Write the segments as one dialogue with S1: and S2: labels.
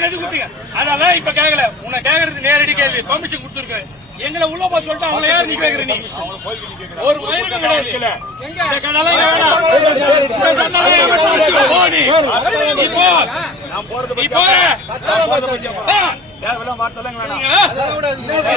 S1: எது கொடுத்தீங்க அதெல்லாம் இப்ப கேட்கல உன்னை கேக்குறது நேரடி கேள்வி பெர்மிஷன் கொடுத்துருக்க எங்களை உள்ள போய் சொல்லிட்டு அவங்களை யார் நீ கேக்குற நீ ஒரு கிடையாது.
S2: தேவையில்லாம வார்த்தைலாம் வேணாம்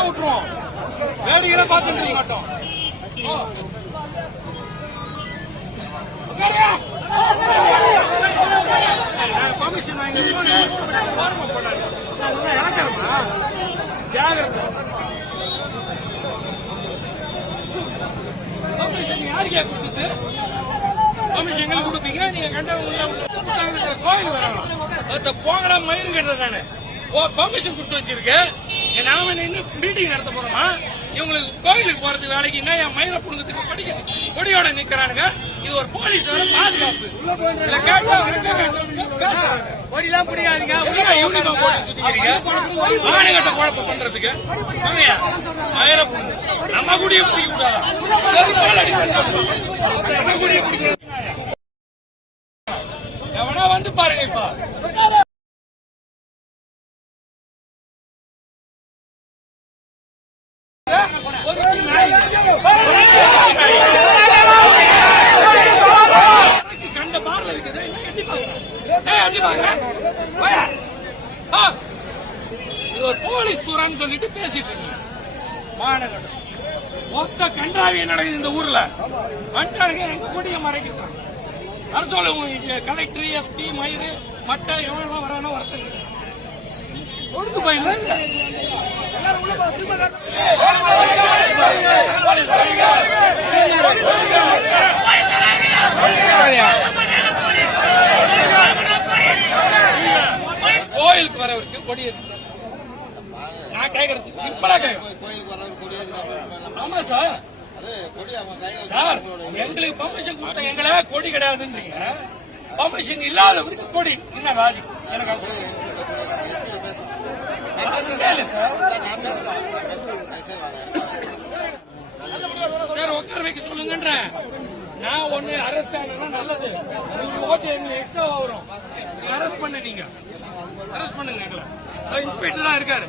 S1: ஓட விட்டுருவோம் வேலையில பார்த்துட்டு இருக்க மாட்டோம். ஓ. வாங்கி ஜாகிரதை யாருக்கே கொடுத்தது? கமிஷன் எங்களுக்கு கொடுப்பீங்க? நீங்க கண்டவங்க கோயில் வரணும் ஒருத்த போங்கடா மயிறு கட்டுறேன் பர்மிஷன் கொடுத்து வச்சிருக்கேன். நாம நின்று மீட்டிங் நடத்த போறோமா? இவங்களுக்கு கோயிலுக்கு போறது வேலைக்கு என்ன? என் மயிரை புடுங்கிறதுக்கு கொடி கொடியோட நிக்கிறானுங்க. இது ஒரு போலீஸ் பாதுகாப்பு.
S3: கொடிலாம் பிடிக்காதீங்க.
S1: யூனிஃபார்ம் போட்டு சுத்திக்கிறீங்க? ஆணைகட்ட குழப்பம் பண்றதுக்கு. பொண்ணு. நம்ம கூடயே பிடிக்க கூடாதா? எவனா வந்து பாருங்க இப்ப. கண்ட பார்ல இருக்குது இது ஒரு போலீஸ் துறான்னு சொல்லிட்டு பேசிட்டு இருக்கீங்க மாநகரம் மொத்த கண்டாவிய நடக்குது இந்த ஊர்ல வந்துட்டானுங்க எங்க கூடிய மறைக்கிறாங்க வர சொல்லுங்க கலெக்டர் எஸ்பி மயிறு மட்டை எவ்வளவு வரானோ வரத்துங்க ஒழுங்கு போயில கோயிலுக்கு வரவருக்கு கொடி எதுக்கு சார் நான் கேக்குறது. சிம்பிளா கேக்குறேன் ஆமா சார். சார் எங்களுக்கு பர்மிஷன் கொடுத்த எங்களை கொடி கிடையாதுன்றீங்க. பர்மிஷன் இல்லாதவருக்கு கொடி. என்ன ராஜி எனக்கு சார். சார் உட்கார வைக்க சொல்லுங்கன்றேன். நான் ஒண்ணு அரெஸ்ட் ஆனா நல்லது. ஓட்டு எங்களுக்கு எக்ஸ்ட்ரா வரும். அரெஸ்ட் பண்ண நீங்க. அரெஸ்ட் பண்ணுங்க எங்களை. இன்ஸ்பெக்டர் தான் இருக்காரு.